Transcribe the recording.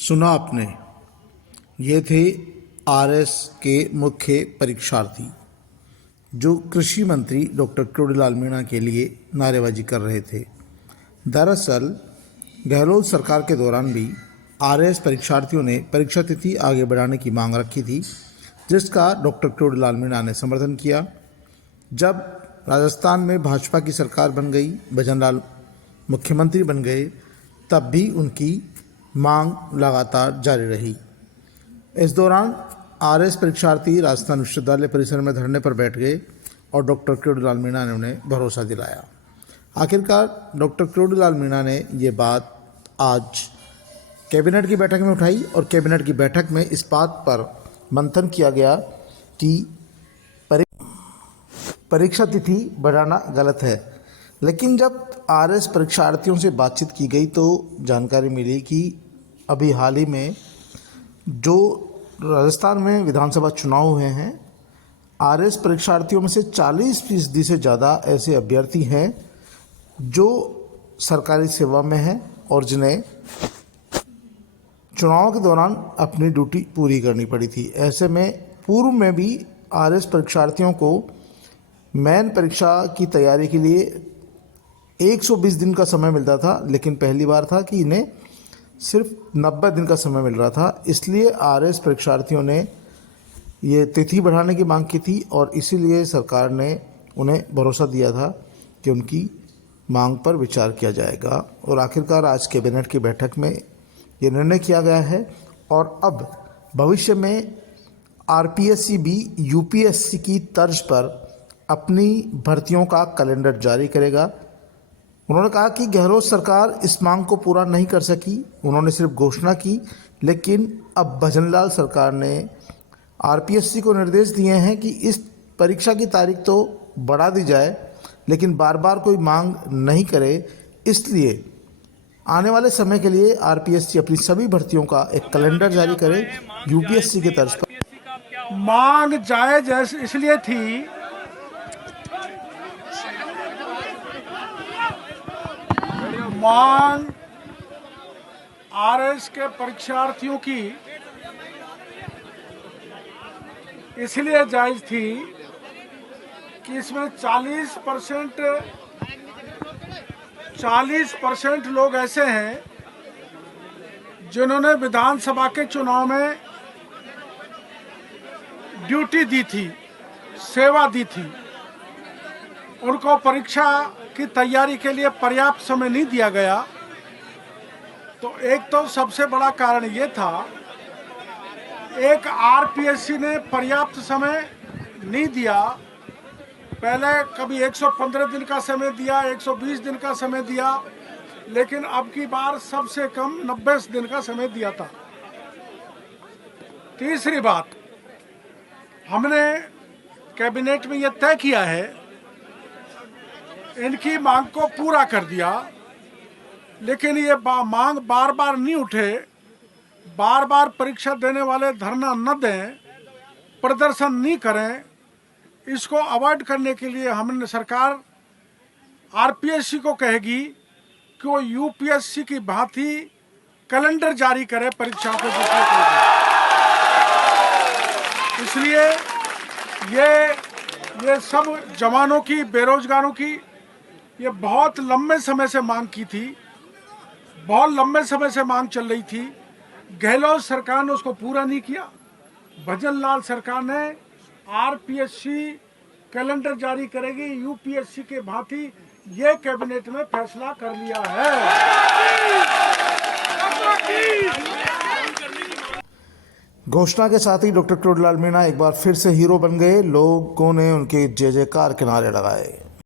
सुना आपने, ये थे आरएस के मुख्य परीक्षार्थी जो कृषि मंत्री डॉक्टर किरोड़ीलाल मीणा के लिए नारेबाजी कर रहे थे। दरअसल गहलोत सरकार के दौरान भी आरएस परीक्षार्थियों ने परीक्षा तिथि आगे बढ़ाने की मांग रखी थी, जिसका डॉक्टर किरोड़ीलाल मीणा ने समर्थन किया। जब राजस्थान में भाजपा की सरकार बन गई, भजनलाल मुख्यमंत्री बन गए, तब भी उनकी मांग लगातार जारी रही। इस दौरान आरएस परीक्षार्थी राजस्थान विश्वविद्यालय परिसर में धरने पर बैठ गए और डॉक्टर किरोड़ीलाल मीणा ने उन्हें भरोसा दिलाया। आखिरकार डॉक्टर किरोड़ीलाल मीणा ने ये बात आज कैबिनेट की बैठक में उठाई और कैबिनेट की बैठक में इस बात पर मंथन किया गया कि परीक्षा तिथि बढ़ाना गलत है। लेकिन जब आरएस परीक्षार्थियों से बातचीत की गई तो जानकारी मिली कि अभी हाल ही में जो राजस्थान में विधानसभा चुनाव हुए हैं, आरएस परीक्षार्थियों में से 40% से ज़्यादा ऐसे अभ्यर्थी हैं जो सरकारी सेवा में हैं और जिन्हें चुनाव के दौरान अपनी ड्यूटी पूरी करनी पड़ी थी। ऐसे में पूर्व में भी आरएस परीक्षार्थियों को मेन परीक्षा की तैयारी के लिए 120 दिन का समय मिलता था, लेकिन पहली बार था कि इन्हें सिर्फ 90 दिन का समय मिल रहा था। इसलिए आरएस परीक्षार्थियों ने ये तिथि बढ़ाने की मांग की थी और इसीलिए सरकार ने उन्हें भरोसा दिया था कि उनकी मांग पर विचार किया जाएगा। और आखिरकार आज कैबिनेट की बैठक में ये निर्णय किया गया है और अब भविष्य में आरपीएससी भी यूपीएससी की तर्ज पर अपनी भर्तियों का कैलेंडर जारी करेगा। उन्होंने कहा कि गहलोत सरकार इस मांग को पूरा नहीं कर सकी, उन्होंने सिर्फ घोषणा की, लेकिन अब भजनलाल सरकार ने आरपीएससी को निर्देश दिए हैं कि इस परीक्षा की तारीख तो बढ़ा दी जाए, लेकिन बार बार कोई मांग नहीं करे। इसलिए आने वाले समय के लिए आरपीएससी अपनी सभी भर्तियों का एक कैलेंडर जारी करे यूपीएससी के तर्ज पर। मांग जायज इसलिए थी मांग आरएस के परीक्षार्थियों की इसलिए जायज थी कि इसमें 40% लोग ऐसे हैं जिन्होंने विधानसभा के चुनाव में ड्यूटी दी थी, सेवा दी थी। उनको परीक्षा की तैयारी के लिए पर्याप्त समय नहीं दिया गया। तो एक तो सबसे बड़ा कारण ये था, एक आरपीएससी ने पर्याप्त समय नहीं दिया। पहले कभी 115 दिन का समय दिया, 120 दिन का समय दिया, लेकिन अब की बार सबसे कम 90 दिन का समय दिया था। तीसरी बात, हमने कैबिनेट में यह तय किया है, इनकी मांग को पूरा कर दिया, लेकिन ये मांग बार बार नहीं उठे, बार बार परीक्षा देने वाले धरना न दें, प्रदर्शन नहीं करें। इसको अवॉइड करने के लिए हमने सरकार आरपीएससी को कहेगी कि वो यूपीएससी की भांति कैलेंडर जारी करे परीक्षाओं के लिए। इसलिए ये सब जवानों की, बेरोजगारों की ये बहुत लंबे समय से मांग की थी, बहुत लंबे समय से मांग चल रही थी। गहलोत सरकार ने उसको पूरा नहीं किया। भजनलाल सरकार ने आरपीएससी कैलेंडर जारी करेगी यूपीएससी के भांति ये कैबिनेट में फैसला कर लिया है। घोषणा के साथ ही डॉक्टर किरोड़ीलाल मीणा एक बार फिर से हीरो बन गए। लोगों ने उनके जय जयकार के नारे लगाए।